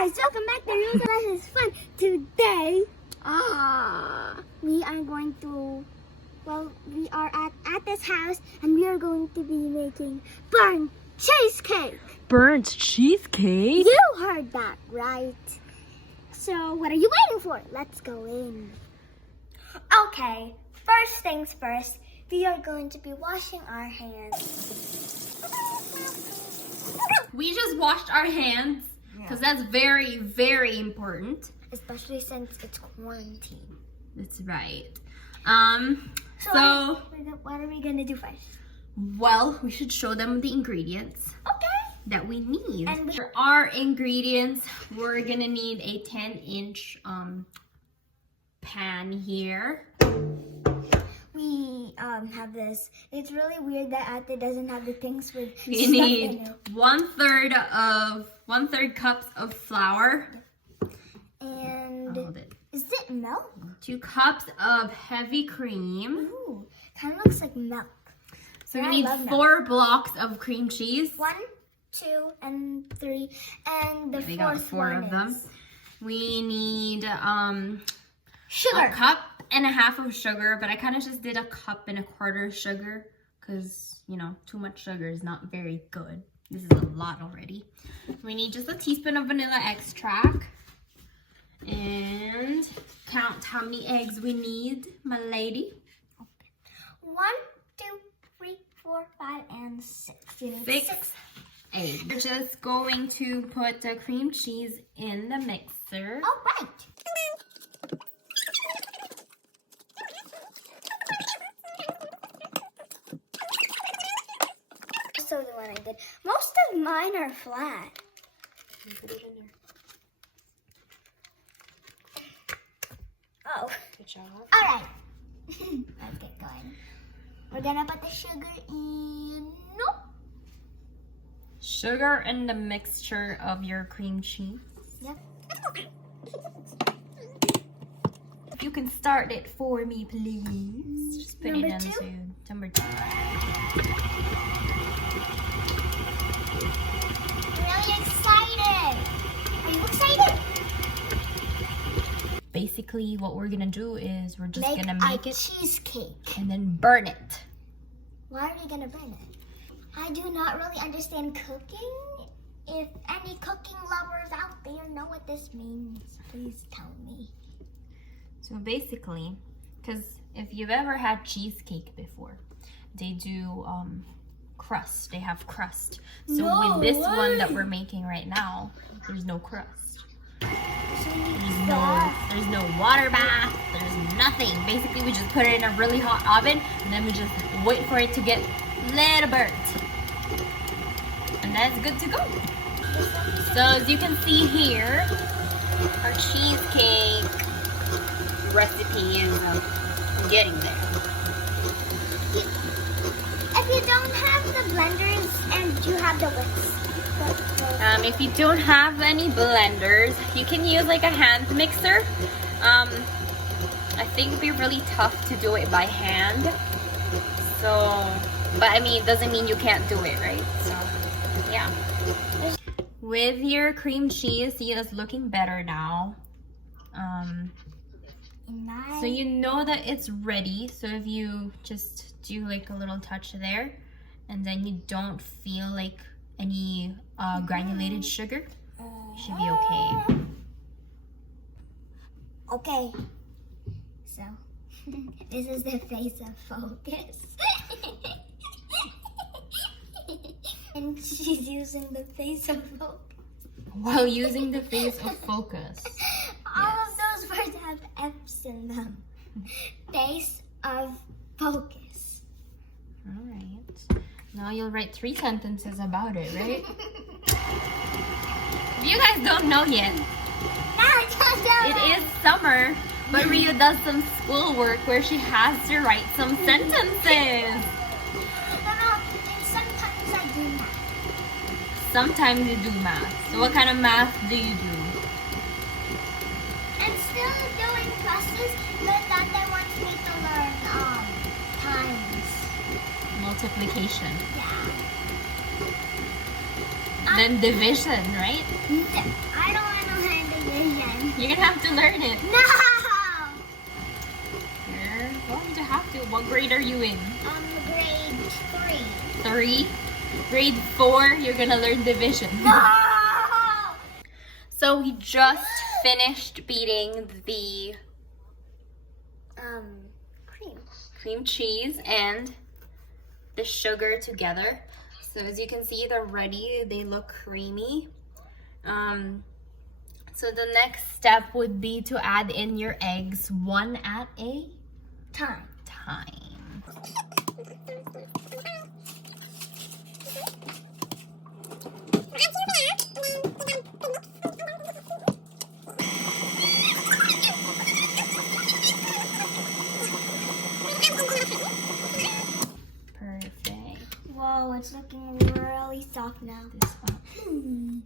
guys, welcome back to Rules and Us is Fun. Today, we are going to, we are at this house and we are going to be making burnt cheesecake. Burnt cheesecake? You heard that, right? So, what are you waiting for? Let's go in. Okay, first things first, we are going to be washing our hands. We just washed our hands because that's very, very important. Especially since it's quarantine. That's right. So what are we gonna do first? Well, we should show them the ingredients that we need. And for our ingredients, we're gonna need a 10-inch pan here. We have this. It's really weird that Ate doesn't have the things with We stuff need in it. one third cups of flour. And Hold it. is it milk? 2 cups of heavy cream. Ooh, kind of looks like milk. So And we need I love 4 blocks of cream cheese. 1, 2, and 3, and the We fourth got 4 one of them. is We need sugar. a cup and a half of sugar, but I kind of just did a cup and a quarter sugar because, you know, too much sugar is not very good. This is a lot already. We need just a teaspoon of vanilla extract. And count how many eggs we need, my lady. 1, 2, 3, 4, 5, and 6. You need 6 eggs. We're just going to put the cream cheese in the mixer. All right. So the one I did. Most of mine are flat. Put it in there. Oh. Good job. All right. Let's get going. We're gonna put the sugar in. Nope. Sugar in the mixture of your cream cheese. Yep. If you can start it for me, please. Just put Number it 2? into number 2. I'm really excited. Are you excited? Basically, what we're gonna do is we're just gonna make it cheesecake. and then burn it. Why are we gonna burn it? I do not really understand cooking. If any cooking lovers out there know what this means, please tell me. So basically, because if you've ever had cheesecake before, they do crust. They have crust. So with this one that we're making right now, there's no crust. There's no water bath. There's nothing. Basically, we just put it in a really hot oven, and then we just wait for it to get a little burnt, and that's good to go. So as you can see here, our cheesecake recipe is getting there. If you don't have the blenders and you have the whips. If you don't have any blenders, you can use like a hand mixer. I think it'd be really tough to do it by hand. So, but I mean, it doesn't mean you can't do it, right? So, yeah. With your cream cheese, see, it's looking better now. So you know that it's ready. So if you just do like a little touch there, and then you don't feel like any granulated sugar, you should be okay. Okay. So, this is the face of focus. And she's using the face of focus. While using the face of focus. All of those words have F's in them. Face of focus. All right. Now you'll write 3 sentences about it, right? If you guys don't know yet, it is summer, but Ria does some schoolwork where she has to write some sentences. Sometimes I do math. Sometimes you do math. So what kind of math do you do? I'm still doing classes, but that they want me to learn times. Multiplication. Yeah. Then division, right? I don't want to You're gonna have to learn it. No! You're going to have to. What grade are you in? Grade 3. 3? Grade 4, you're gonna learn division. No! So we just finished beating the cream cheese and the sugar together. So as you can see, they're ready. They look creamy. So the next step would be to add in your eggs, one at a time. Perfect. Whoa, it's looking really soft now. This one.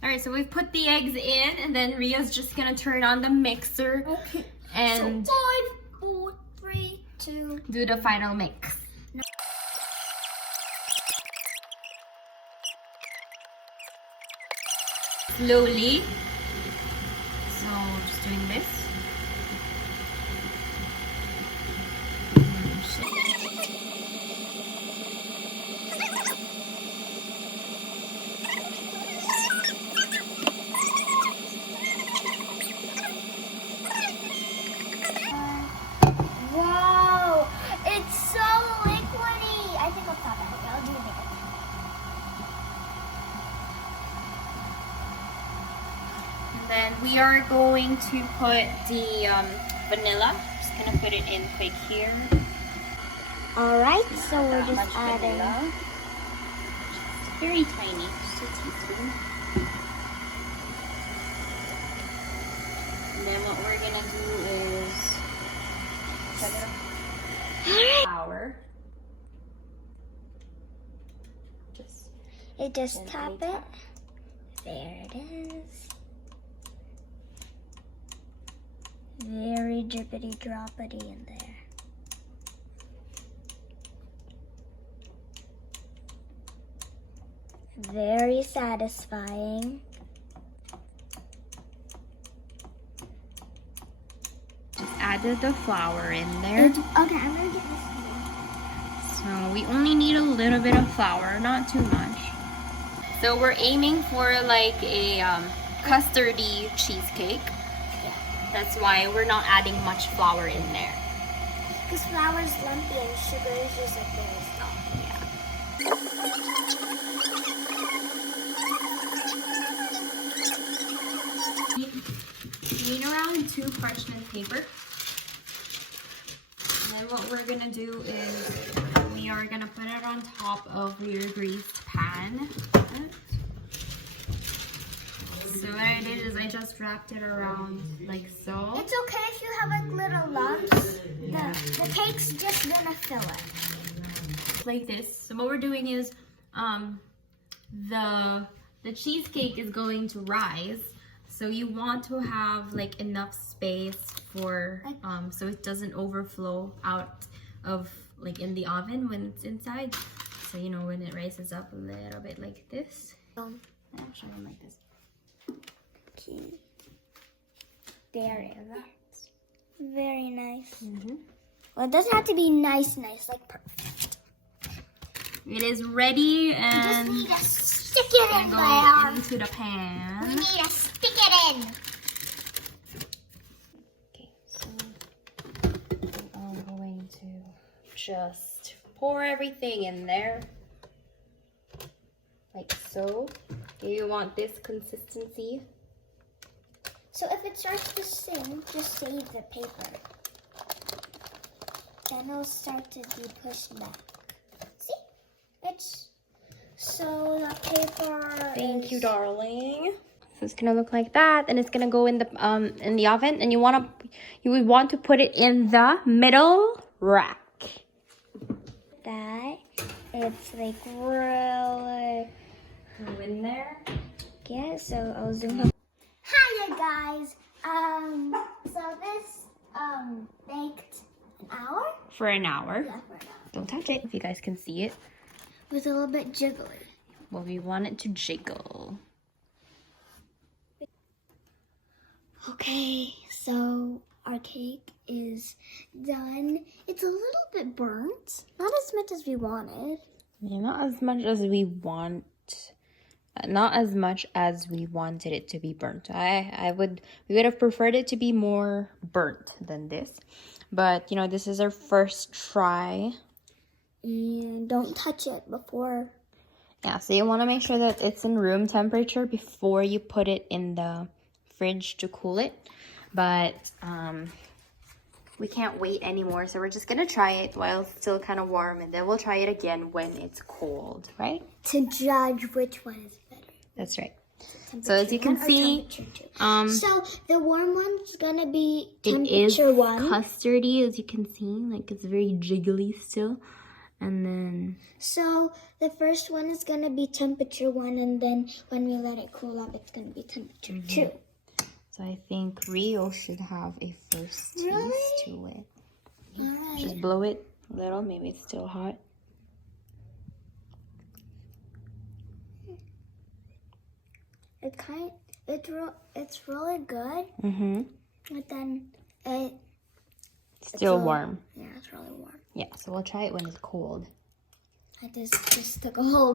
All right, so we've put the eggs in, and then Ria's just gonna turn on the mixer and so 5, 4, 3, 2. do the final mix. Slowly. So just doing this. Wow, it's so liquidy. I think I'll stop that. Okay, I'll do it again. And then we are going to put the vanilla. Just gonna put it in quick here. All right, so we're Not just much adding. vanilla. Just very tiny, just a teaspoon. And then what we're gonna do is set it up. Flour. Just tap it. There it is. Very drippity droppity in there. Very satisfying. Just added the flour in there. Okay, I'm gonna get this one. So we only need a little bit of flour, not too much. So we're aiming for like a custardy cheesecake. Yeah. That's why we're not adding much flour in there. Because flour is lumpy and sugar is just like very soft. You need around 2 parchment paper. And then what we're gonna do is we are gonna put it on top of your greased pan. So what I did is I just wrapped it around like so. It's okay if you have like little lumps. The cake's just gonna fill it. Like this. So what we're doing is the cheesecake is going to rise. So you want to have like enough space for so it doesn't overflow out of like in the oven when it's inside. So you know when it rises up a little bit like this. I'll show them like this. Okay. There it is. Very nice. Well, it doesn't have to be nice, like perfect. It is ready and You just need to stick it in go there. into the pan. We need to stick it in. Okay, so I'm going to just pour everything in there. Like so. You want this consistency. So if it starts to sing, just save the paper. Then it'll start to be pushed back. See? It's so the paper. Thank you, darling. So it's gonna look like that, and it's gonna go in the oven, and you would want to put it in the middle rack. That it's like really. Go in there. Yeah, so I'll zoom up. Hiya guys. So this baked an hour? For an hour. Yeah, for an hour. Don't touch it if you guys can see it. It was a little bit jiggly. Well, we want it to jiggle. Okay, so our cake is done. It's a little bit burnt. Not as much as we wanted. Yeah, not as much as we want. Not as much as we wanted it to be burnt. We would have preferred it to be more burnt than this. But, you know, this is our first try. And don't touch it before. Yeah, so you want to make sure that it's in room temperature before you put it in the fridge to cool it. But we can't wait anymore, so we're just going to try it while it's still kind of warm. And then we'll try it again when it's cold, right? To judge which one is better. That's right. So as you can see, so the warm one's gonna be it is temperature 1. custardy, as you can see, like it's very jiggly still. And then so the first one is gonna be temperature 1, and then when we let it cool up, it's gonna be temperature 2. So I think Rio should have a first taste to it. Right. Just blow it a little. Maybe it's still hot. It's really good. But then Still warm. Yeah, it's really warm. Yeah, so we'll try it when it's cold. I just took a whole.